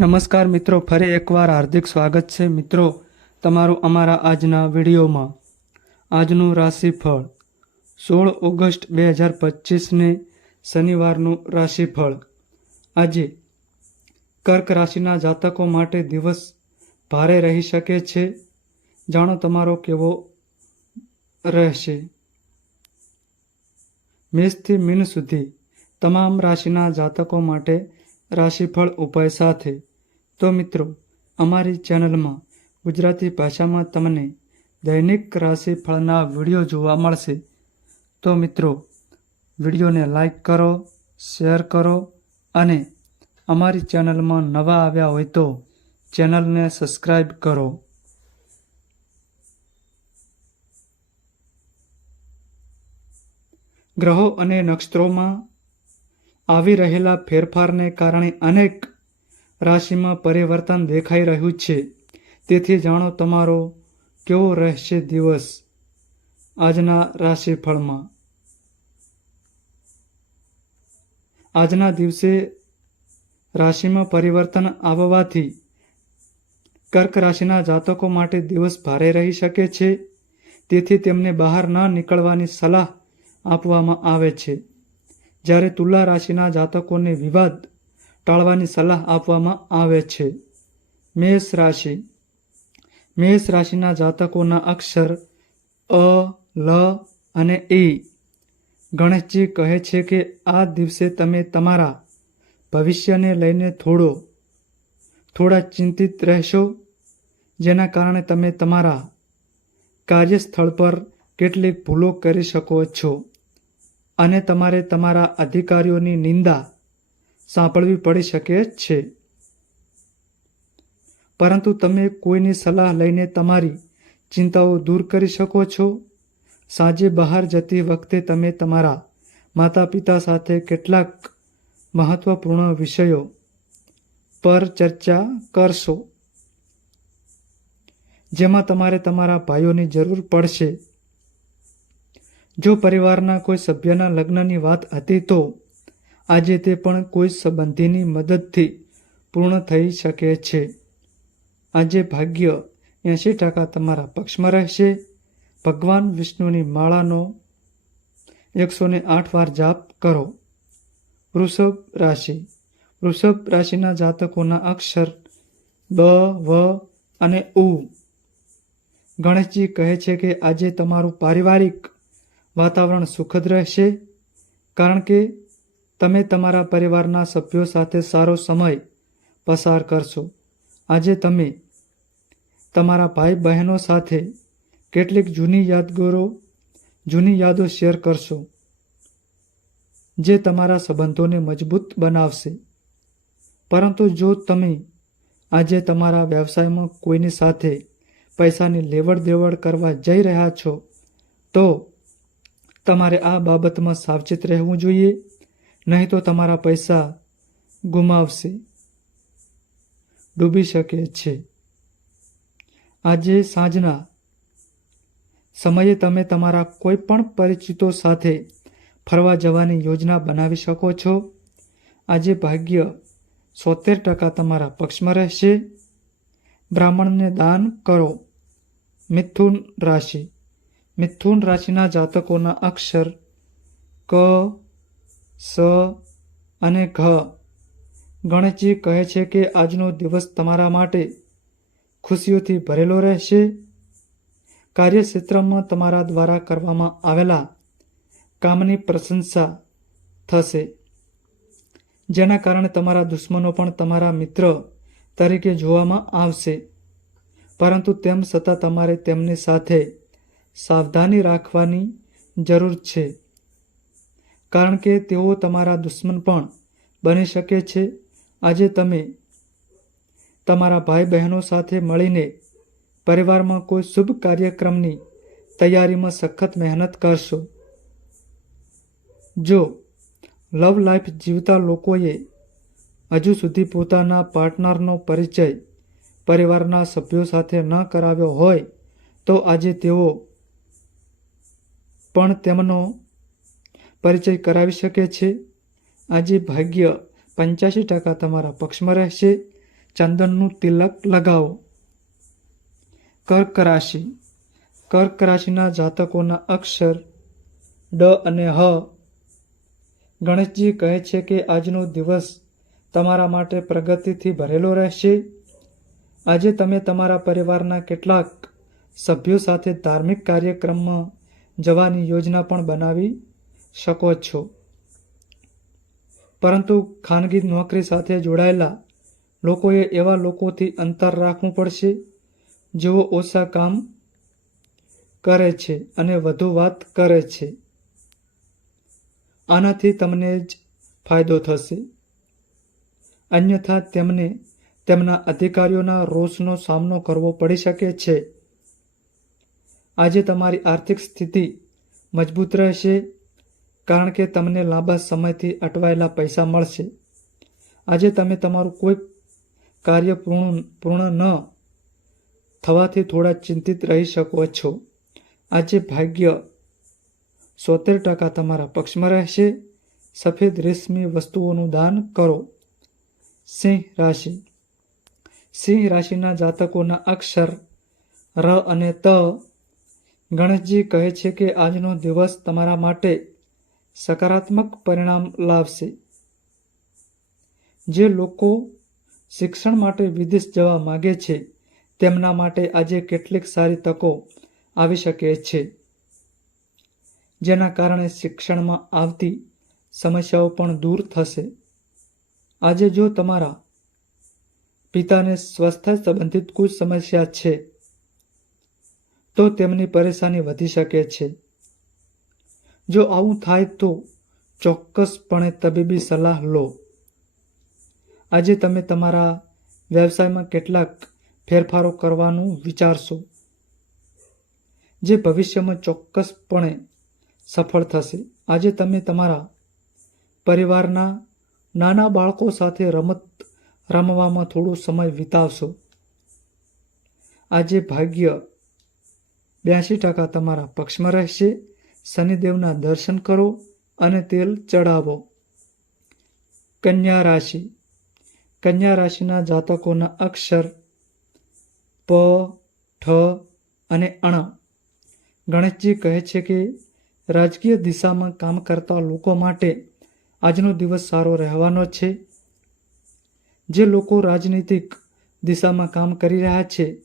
નમસ્કાર મિત્રો, ફરી એકવાર હાર્દિક સ્વાગત છે. મિત્રો, તમારું અમારા આજના વિડીયોમાં આજનું રાશિફળ સોળ ઓગસ્ટ બે હજાર પચીસને શનિવારનું રાશિફળ. આજે કર્ક રાશિના જાતકો માટે દિવસ ભારે રહી શકે છે. જાણો તમારો કેવો રહેશે? મેષથી મીન સુધી તમામ રાશિના જાતકો માટે રાશિફળ ઉપાય સાથે તો મિત્રો, અમારી ચેનલમાં ગુજરાતી ભાષામાં તમને દૈનિક રાશિફળના વીડિયો જોવા મળશે. તો મિત્રો, વિડીયોને લાઈક કરો, શેર કરો અને અમારી ચેનલમાં નવા આવ્યા હોય તો ચેનલને સબસ્ક્રાઈબ કરો. ગ્રહો અને નક્ષત્રોમાં આવી રહેલા ફેરફારને કારણે અનેક રાશિમાં પરિવર્તન દેખાઈ રહ્યું છે. તેથી જાણો તમારો કેવો રહેશે દિવસ આજના રાશિફળમાં. આજના દિવસે રાશિમાં પરિવર્તન આવવાથી કર્ક રાશિના જાતકો માટે દિવસ ભારે રહી શકે છે. તેથી તેમને બહાર ન નીકળવાની સલાહ આપવામાં આવે છે. જ્યારે તુલા રાશિના જાતકોને વિવાદ ટાળવાની સલાહ આપવામાં આવે છે. મેષ રાશિ. મેષ રાશિના જાતકોના અક્ષર અ, લ અને ઈ ગણેશજી કહે છે કે આ દિવસે તમે તમારા ભવિષ્યને લઈને થોડો, થોડા ચિંતિત રહેશો, જેના કારણે તમે તમારા કાર્યસ્થળ પર કેટલીક ભૂલો કરી શકો છો અને તમારે તમારા અધિકારીઓની નિંદા સાંભળવી પડી શકે છે. પરંતુ તમે કોઈની સલાહ લઈને તમારી ચિંતાઓ દૂર કરી શકો છો? સાંજે બહાર જતી વખતે તમે તમારા માતા પિતા સાથે કેટલાક મહત્વપૂર્ણ વિષયો પર ચર્ચા કરશો, જેમાં તમારે તમારા ભાઈઓની જરૂર પડશે. જો પરિવારના કોઈ સભ્યના લગ્નની વાત હતી તો આજે તે પણ કોઈ સંબંધીની મદદથી પૂર્ણ થઈ શકે છે. આજે ભાગ્ય એંશી ટકા તમારા પક્ષમાં રહેશે. ભગવાન વિષ્ણુની માળાનો એકસો ને આઠ વાર જાપ કરો. વૃષભ રાશિ. વૃષભ રાશિના જાતકોના અક્ષર બ, વ અને ઉ. ગણેશજી કહે છે કે આજે તમારું પારિવારિક વાતાવરણ સુખદ રહેશે, કારણ કે તમે તમારા પરિવારના સભ્યો સાથે સારો સમય પસાર કરશો. આજે તમે તમારા ભાઈ બહેનો સાથે કેટલીક જૂની યાદગારો, જૂની યાદો શેર કરશો, જે તમારા સંબંધોને મજબૂત બનાવશે. પરંતુ જો તમે આજે તમારા વ્યવસાયમાં કોઈની સાથે પૈસાની લેવડ દેવડ કરવા જઈ રહ્યા છો, તો તમારે આ બાબતમાં સાવચેત રહેવું જોઈએ. નહીં તો તમારા પૈસા ગુમાવશે. ડૂબી શકે છે. આજે સાંજના સમયે તમે તમારા કોઈ પણ પરિચિતો સાથે ફરવા જવાની યોજના બનાવી શકો છો. આજે ભાગ્ય સોતેર ટકા તમારા પક્ષમાં રહેશે. બ્રાહ્મણને દાન કરો. મિથુન રાશિ. મિથુન રાશિના જાતકોના અક્ષર ક સ અને ઘ. ગણેશજી કહે છે કે આજનો દિવસ તમારા માટે ખુશીઓથી ભરેલો રહેશે. કાર્યક્ષેત્રમાં તમારા દ્વારા કરવામાં આવેલા કામની પ્રશંસા થશે. જેના કારણે તમારા દુશ્મનો પણ તમારા મિત્ર તરીકે જોવામાં આવશે. પરંતુ તેમ છતાં તમારે તેમની સાથે સાવધાની રાખવાની જરૂર છે. કારણ કે તેઓ તમારા દુશ્મન પણ બની શકે છે. આજે તમે તમારા ભાઈ બહેનો સાથે મળીને પરિવારમાં કોઈ શુભ કાર્યક્રમની તૈયારીમાં સખત મહેનત કરશો. જો લવ લાઈફ જીવતા લોકોએ હજુ સુધી પોતાના પાર્ટનરનો પરિચય પરિવારના સભ્યો સાથે ન કરાવ્યો હોય તો આજે તેઓ પણ તેમનો પરિચય કરાવી શકે છે. આજે ભાગ્ય પંચ્યાસી ટકા તમારા પક્ષમાં રહેશે. ચંદનનું તિલક લગાવો. કર્ક રાશિ. કર્ક રાશિના જાતકોના અક્ષર ડ અને હ. ગણેશજી કહે છે કે આજનો દિવસ તમારા માટે પ્રગતિથી ભરેલો રહેશે. આજે તમે તમારા પરિવારના કેટલાક સભ્યો સાથે ધાર્મિક કાર્યક્રમમાં જવાની યોજના પણ બનાવી શકો છો. પરંતુ ખાનગી નોકરી સાથે જોડાયેલા લોકોએ એવા લોકોથી અંતર રાખવું પડશે, જેઓ ઓછા કામ કરે છે અને વધુ વાત કરે છે. આનાથી તમને જ ફાયદો થશે. અન્યથા તેમને તેમના અધિકારીઓના રોષનો સામનો કરવો પડી શકે છે. આજે તમારી આર્થિક સ્થિતિ મજબૂત રહેશે કારણ કે તમને લાંબા સમયથી અટવાયેલા પૈસા મળશે. આજે તમે તમારું કોઈ કાર્ય પૂર્ણ પૂર્ણ ન થવાથી થોડા ચિંતિત રહી શકો છો. આજે ભાગ્ય સોતેર ટકા તમારા પક્ષમાં રહેશે. સફેદ રેશમી વસ્તુઓનું દાન કરો. સિંહ રાશિ. સિંહ રાશિના જાતકોના અક્ષર ર અને ત ગણેશજી કહે છે કે આજનો દિવસ તમારા માટે સકારાત્મક પરિણામ લાવશે. જે લોકો શિક્ષણ માટે વિદેશ જવા માગે છે, તેમના માટે આજે કેટલીક સારી તકો આવી શકે છે, જેના કારણે શિક્ષણમાં આવતી સમસ્યાઓ પણ દૂર થશે. આજે જો તમારા પિતાને સ્વાસ્થ્ય સંબંધિત કોઈ સમસ્યા છે, તો તેમની પરેશાની વધી શકે છે. જો આવું થાય તો ચોક્કસપણે તબીબી સલાહ લો. આજે તમે તમારા વ્યવસાયમાં કેટલાક ફેરફારો કરવાનું વિચારશો, જે ભવિષ્યમાં ચોક્કસપણે સફળ થશે. આજે તમે તમારા પરિવારના નાના બાળકો સાથે રમત રમવામાં થોડો સમય વિતાવશો. આજે ભાગ્ય બ્યાસી ટકા તમારા પક્ષમાં રહેશે. શનિદેવના દર્શન કરો અને તેલ ચડાવો. કન્યા રાશિ. કન્યા રાશિના જાતકોના અક્ષર પ, ઠ અને અણ. ગણેશજી કહે છે કે રાજકીય દિશામાં કામ કરતા લોકો માટે આજનો દિવસ સારો રહેવાનો છે. જે લોકો રાજનીતિક દિશામાં કામ કરી રહ્યા છે,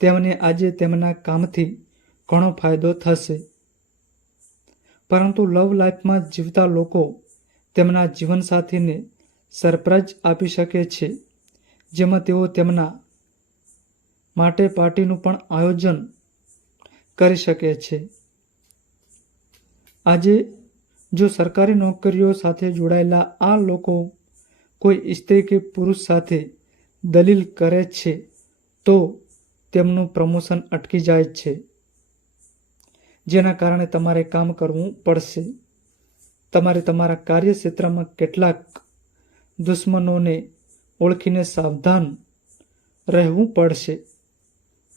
તેમને આજે તેમના કામથી ઘણો ફાયદો થશે. પરંતુ લવ લાઈફમાં જીવતા લોકો તેમના જીવનસાથીને સરપ્રાઈઝ આપી શકે છે, જેમાં તેઓ તેમના માટે પાર્ટીનું પણ આયોજન કરી શકે છે. આજે જો સરકારી નોકરીઓ સાથે જોડાયેલા આ લોકો કોઈ સ્ત્રી કે પુરુષ સાથે દલીલ કરે છે, તો તેમનું પ્રમોશન અટકી જાય છે. જેના કારણે તમારે કામ કરવું પડશે. તમારે તમારા કાર્યક્ષેત્રમાં કેટલાક દુશ્મનોને ઓળખીને સાવધાન રહેવું પડશે.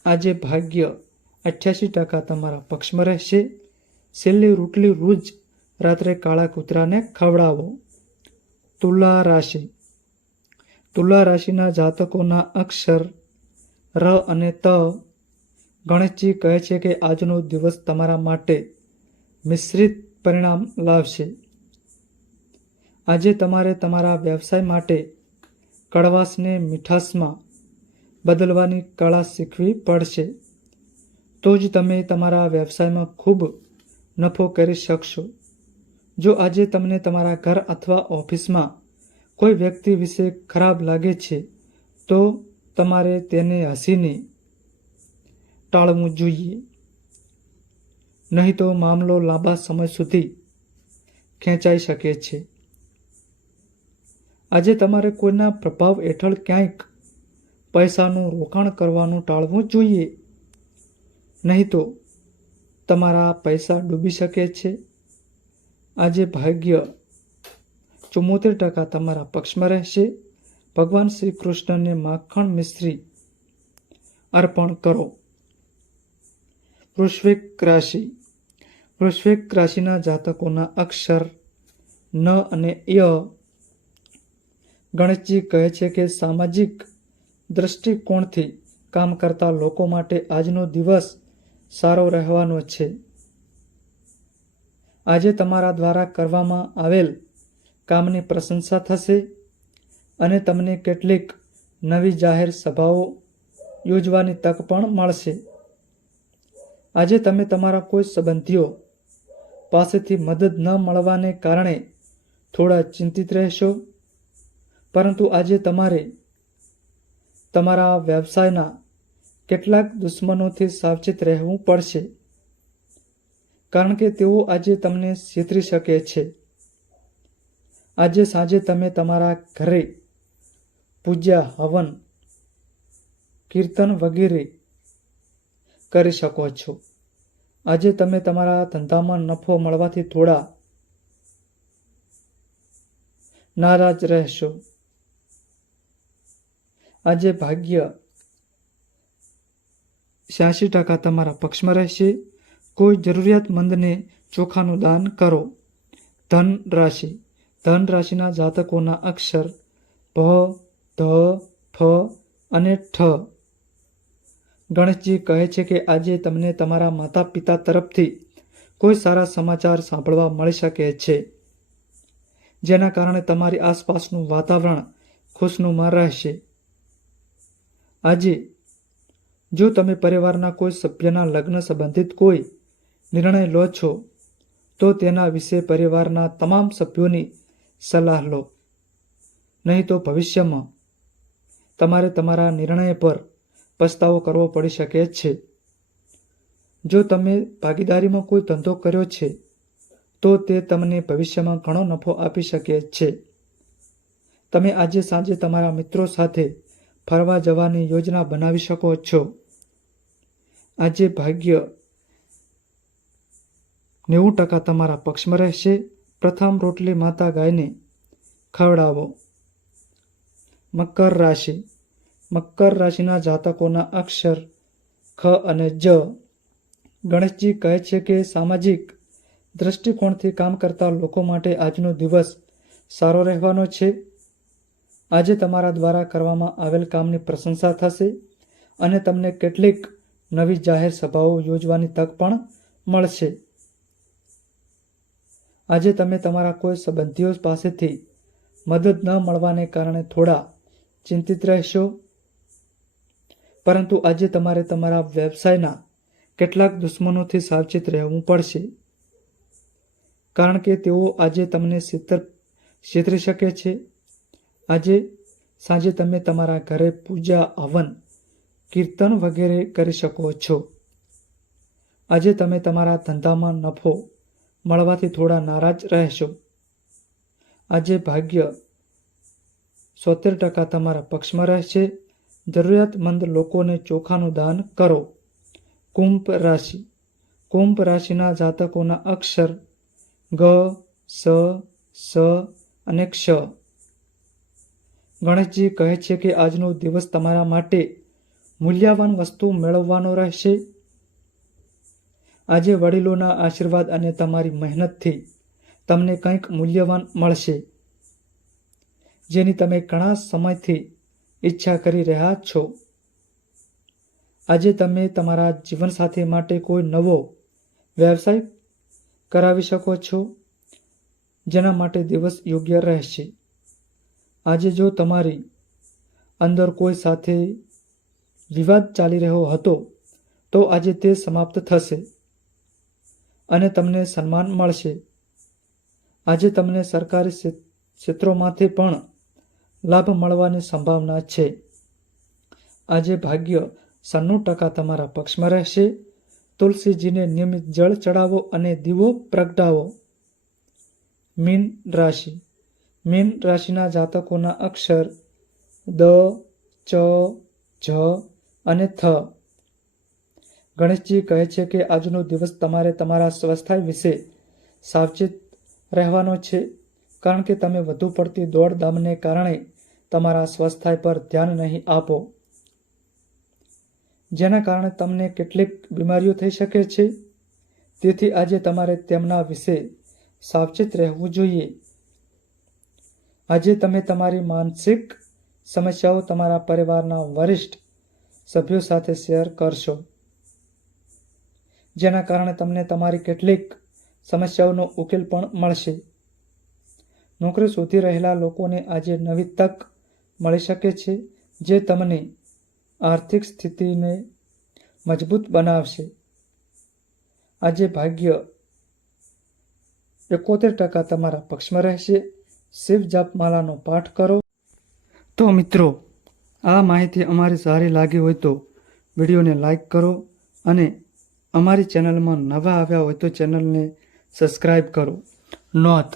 આજે ભાગ્ય અઠ્યાસી ટકા તમારા પક્ષમાં રહેશે. છેલ્લી રોટલી રોજ રાત્રે કાળા કૂતરાને ખવડાવો. તુલા રાશિ. તુલા રાશિના જાતકોના અક્ષર ર અને ત ગણેશજી કહે છે કે આજનો દિવસ તમારા માટે મિશ્રિત પરિણામ લાવશે. આજે તમારે તમારા વ્યવસાય માટે કડવાશને મીઠાશમાં બદલવાની કળા શીખવી પડશે. તો જ તમે તમારા વ્યવસાયમાં ખૂબ નફો કરી શકશો. જો આજે તમને તમારા ઘર અથવા ઓફિસમાં કોઈ વ્યક્તિ વિશે ખરાબ લાગે છે, તો તમારે તેને હસીને ટાળવું જોઈએ. નહીં તો મામલો લાંબા સમય સુધી ખેંચાઈ શકે છે. આજે તમારે કોઈના પ્રભાવ હેઠળ ક્યાંક પૈસાનું રોકાણ કરવાનું ટાળવું જોઈએ. નહીં તો તમારા પૈસા ડૂબી શકે છે. આજે ભાગ્ય ચુમ્મોતેર ટકા તમારા પક્ષમાં રહેશે. ભગવાન શ્રી કૃષ્ણને માખણ મિશ્રી અર્પણ કરો. વૃશ્વિક રાશિ વૃશ્વિક રાશિના જાતકોના અક્ષર ન અને ય ગણેશજી કહે છે કે સામાજિક દ્રષ્ટિકોણથી કામ કરતા લોકો માટે આજનો દિવસ સારો રહેવાનો છે. આજે તમારા દ્વારા કરવામાં આવેલ કામની પ્રશંસા થશે અને તમને કેટલીક નવી જાહેર સભાઓ યોજવાની તક પણ મળશે. આજે તમે તમારા કોઈ સંબંધીઓ પાસેથી મદદ ન મળવાને કારણે થોડા ચિંતિત રહેશો. પરંતુ આજે તમારે તમારા વ્યવસાયના કેટલાક દુશ્મનોથી સાવચેત રહેવું પડશે. કારણ કે તેઓ આજે તમને છેતરી શકે છે. આજે સાંજે તમે તમારા ઘરે પૂજા હવન, કીર્તન વગેરે કરી શકો છો. આજે તમે તમારા ધંધામાં નફો મળવાથી થોડા નારાજ રહેશો. આજે ભાગ્ય છ્યાસી ટકા તમારા પક્ષમાં રહેશે. કોઈ જરૂરિયાતમંદને ચોખાનું દાન કરો. ધન રાશિ. ધન રાશિના જાતકોના અક્ષર ભ ધ, ફ અને ઠ. ગણેશજી કહે છે કે આજે તમને તમારા માતા પિતા તરફથી કોઈ સારા સમાચાર સાંભળવા મળી શકે છે, જેના કારણે તમારી આસપાસનું વાતાવરણ ખુશનુમા રહેશે. આજે, જો તમે પરિવારના કોઈ સભ્યના લગ્ન સંબંધિત કોઈ નિર્ણય લો છો, તો તેના વિશે પરિવારના તમામ સભ્યોની સલાહ લો. નહીં તો ભવિષ્યમાં તમારે તમારા નિર્ણય પર પસ્તાવો કરવો પડી શકે છે. જો તમે ભાગીદારીમાં કોઈ ધંધો કર્યો છે, તો તે તમને ભવિષ્યમાં ઘણો નફો આપી શકે છે. તમે આજે સાંજે તમારા મિત્રો સાથે ફરવા જવાની યોજના બનાવી શકો છો. આજે ભાગ્ય નેવું ટકા તમારા પક્ષમાં રહેશે. પ્રથમ રોટલી માતા ગાયને ખવડાવો. મકર રાશિ. મકર રાશિના જાતકોના અક્ષર ખ અને જ ગણેશજી કહે છે કે સામાજિક દ્રષ્ટિકોણથી કામ કરતા લોકો માટે આજનો દિવસ સારો રહેવાનો છે. આજે તમારા દ્વારા કરવામાં આવેલ કામની પ્રશંસા થશે અને તમને કેટલીક નવી જાહેર સભાઓ યોજવાની તક પણ મળશે. આજે તમે તમારા કોઈ સંબંધીઓ પાસેથી મદદ ન મળવાને કારણે થોડા ચિંતિત રહેશો. પરંતુ આજે તમારે તમારા વ્યવસાયના કેટલાક દુશ્મનોથી સાવચેત રહેવું પડશે. કારણ કે તેઓ આજે તમને છેતર, છેતરી શકે છે. આજે સાંજે તમે તમારા ઘરે પૂજા, હવન, કીર્તન વગેરે કરી શકો છો. આજે તમે તમારા ધંધામાં નફો મળવાથી થોડા નારાજ રહેશો. આજે ભાગ્ય સોતેર ટકા તમારા પક્ષમાં રહેશે. જરૂરિયાતમંદ લોકોને ચોખાનું દાન કરો. કુંભ રાશિ. કુંભ રાશિના જાતકોના અક્ષર ગ, સ સ અને ક્ષ. ગણેશજી કહે છે કે આજનો દિવસ તમારા માટે મૂલ્યવાન વસ્તુ મેળવવાનો રહેશે. આજે વડીલોના આશીર્વાદ અને તમારી મહેનતથી તમને કંઈક મૂલ્યવાન મળશે. જેની તમે ઘણા સમયથી ઈચ્છા કરી રહ્યા છો. આજે તમે તમારા જીવનસાથી માટે કોઈ નવો વ્યવસાય કરાવી શકો છો, જેના માટે દિવસ યોગ્ય રહેશે. આજે જો તમારી અંદર કોઈ સાથે વિવાદ ચાલી રહ્યો હતો, તો આજે તે સમાપ્ત થશે અને તમને સન્માન મળશે. આજે તમને સરકારી ક્ષેત્રોમાંથી પણ લાભ મળવાની સંભાવના છે. આજે ભાગ્ય સન્નું ટકા તમારા પક્ષમાં રહેશે. તુલસીજીને નિયમિત જળ ચડાવો અને દીવો પ્રગટાવો. મીન રાશિ. મીન રાશિના જાતકોના અક્ષર દ, ચ, જ અને થ. ગણેશજી કહે છે કે આજનો દિવસ તમારે તમારા સ્વાસ્થ્ય વિશે સાવચેત રહેવાનો છે. કારણ કે તમે વધુ પડતી દોડધામને કારણે તમારા સ્વાસ્થ્ય પર ધ્યાન નહીં આપો. જેના કારણે તમને કેટલીક બીમારીઓ થઈ શકે છે. તેથી આજે તમારે તેમના વિશે સાવચેત રહેવું જોઈએ. આજે તમે તમારી માનસિક સમસ્યાઓ તમારા પરિવારના વરિષ્ઠ સભ્યો સાથે શેર કરશો. જેના કારણે તમને તમારી કેટલીક સમસ્યાઓનો ઉકેલ પણ મળશે. નોકરી શોધી રહેલા લોકોને આજે નવી તક મળી શકે છે, જે તમને આર્થિક સ્થિતિને મજબૂત બનાવશે. આજે ભાગ્ય એકોતેર ટકા તમારા પક્ષમાં રહેશે. શિવ જાપમાલાનો પાઠ કરો. તો મિત્રો, આ માહિતી અમારી સારી લાગી હોય તો વિડીયોને લાઈક કરો અને અમારી ચેનલમાં નવા આવ્યા હોય તો ચેનલને સબસ્ક્રાઈબ કરો. નોંધ